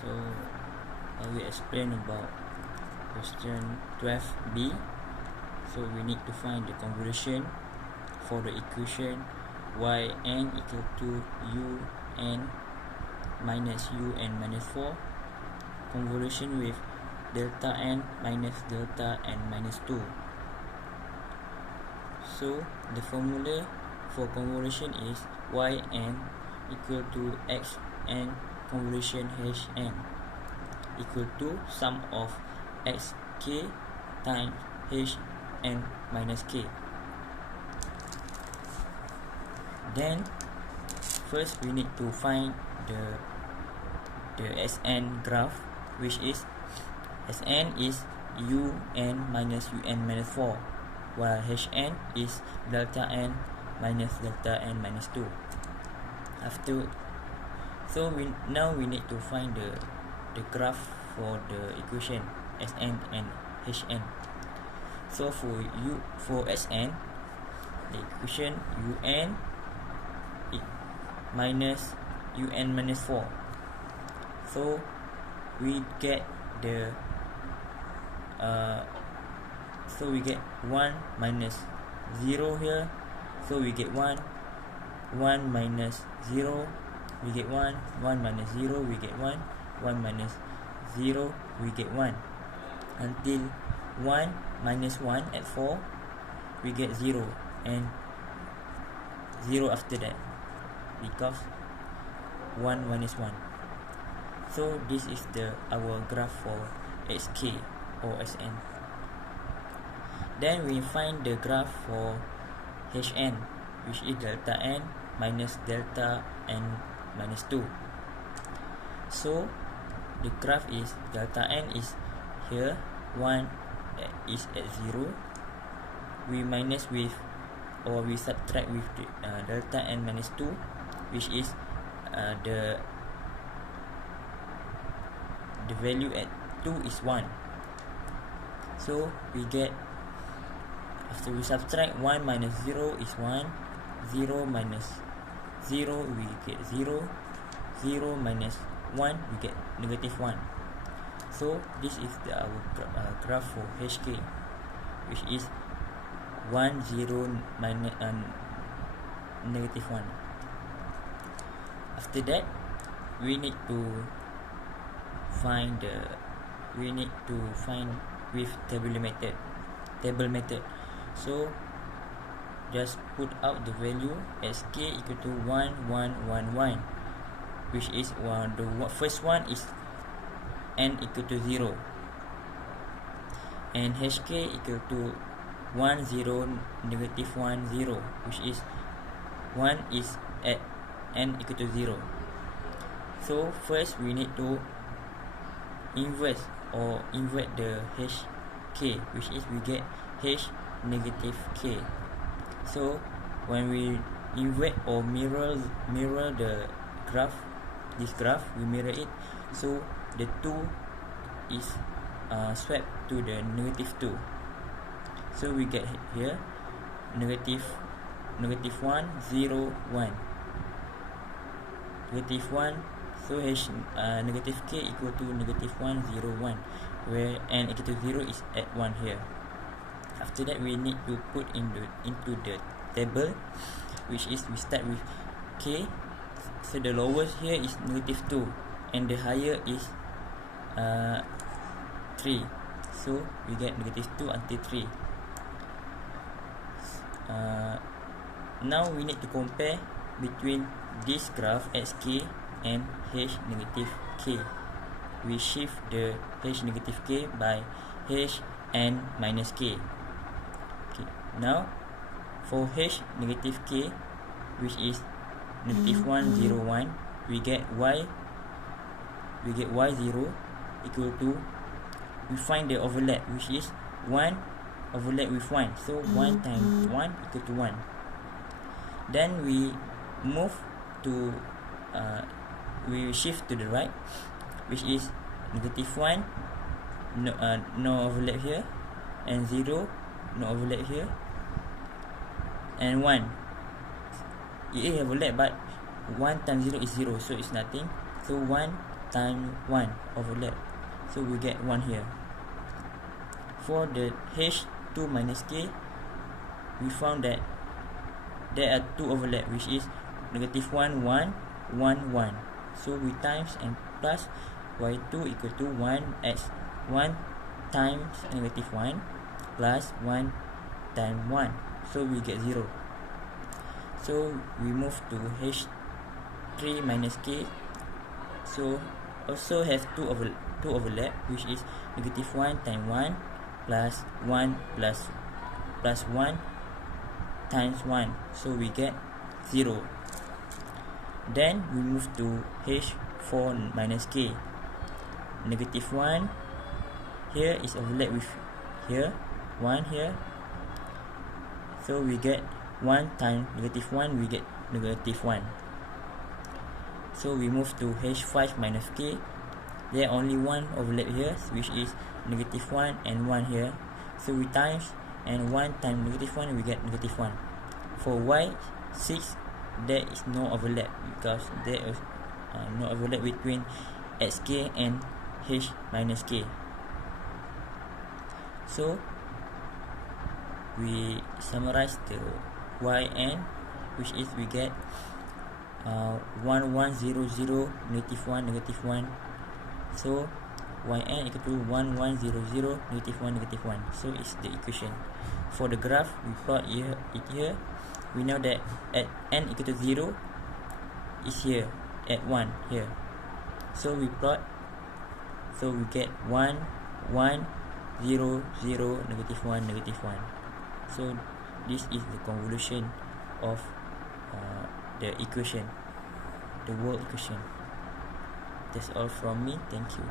So I will explain about question 12b. So we need to find the convolution for the equation yn equal to un minus un minus 4, convolution with delta n minus delta n minus 2. So the formula for convolution is yn equal to xn convolution hn equal to sum of xk times hn minus k. Then first we need to find the Sn graph, which is Sn is un minus un minus 4, while hn is delta n minus delta n minus 2. Now we need to find the graph for the equation Sn and hn. So for Sn, the equation un minus un minus 4. So we get the 1 minus 0 here. So we get 1 minus 0, we get 1 minus 0, we get 1 minus 0, we get 1, until 1 minus 1 at 4, we get 0, and 0 after that, because 1 minus 1. So this is our graph for xk or Sn. Then we find the graph for hn, which is delta n minus delta n minus 2. So the graph is delta n is here, 1 is at 0. We minus with, or we subtract with the delta n minus 2, which is the value at 2 is 1. So we get, after we subtract, 1 minus 0 is 1, 0 minus 0 we get 0, 0 minus 1 we get negative 1. So this is our graph for hk, which is 1, 0 minus negative 1. After that, we need to find with table method. So just put out the value sk equal to 1, 1, 1, 1, which is the first one is n equal to 0, and hk equal to 1, 0, negative 1, 0, which is 1 is at n equal to 0. So first we need to invert the hk, which is we get h negative k. So when we invert or mirror the graph, this graph, we mirror it, so the 2 is swapped to the negative 2. So we get here negative 1, 0, 1, negative 1. So negative k equal to negative 1, 0, 1, where n equal to 0 is at 1 here. After that, we need to put into the table, which is we start with k. So the lowest here is negative 2, and the higher is 3. So we get negative 2 until 3. Now we need to compare between this graph xk and h negative k. We shift the h negative k by h n minus k. Okay. Now for h negative k, which is negative 1, 0, 1, we get y0 equal to, we find the overlap, which is 1 overlap with 1. So 1 times 1 equal to 1. Then we move to we shift to the right, which is negative 1, no overlap here, and 0, no overlap here, and 1. It is overlap, but 1 times 0 is 0, so it's nothing. So 1 times 1 overlap, so we get 1 here. For the h2 minus k, we found that there are 2 overlap, which is negative 1 1 1 1, so we times and plus y2 equal to 1 x 1 times negative 1 plus 1 times 1, so we get 0. So we move to h3 minus k, so also have 2 overlap, which is negative 1 times 1 plus 1 plus 1 times 1, so we get 0. Then we move to h4 minus k. Negative 1 here is overlap with here, 1 here, so we get 1 times negative 1, we get negative 1. So we move to h5 minus k. There only 1 overlap here, which is negative 1 and 1 here, so we times, and 1 times negative 1, we get negative 1. For y6, there is no overlap, because there is no overlap between xk and h minus k. So we summarize the yn, which is we get 1 1 0 0 negative 1 negative 1, so yn equal to 1 1 0 0 negative 1 negative 1, so it's the equation. For the graph, we plot it here. We know that at n equal to 0 is here, at 1 here, so we plot, so we get 1 1 0 0 negative 1 negative 1. So this is the convolution of the equation, the whole equation. That's all from me. Thank you.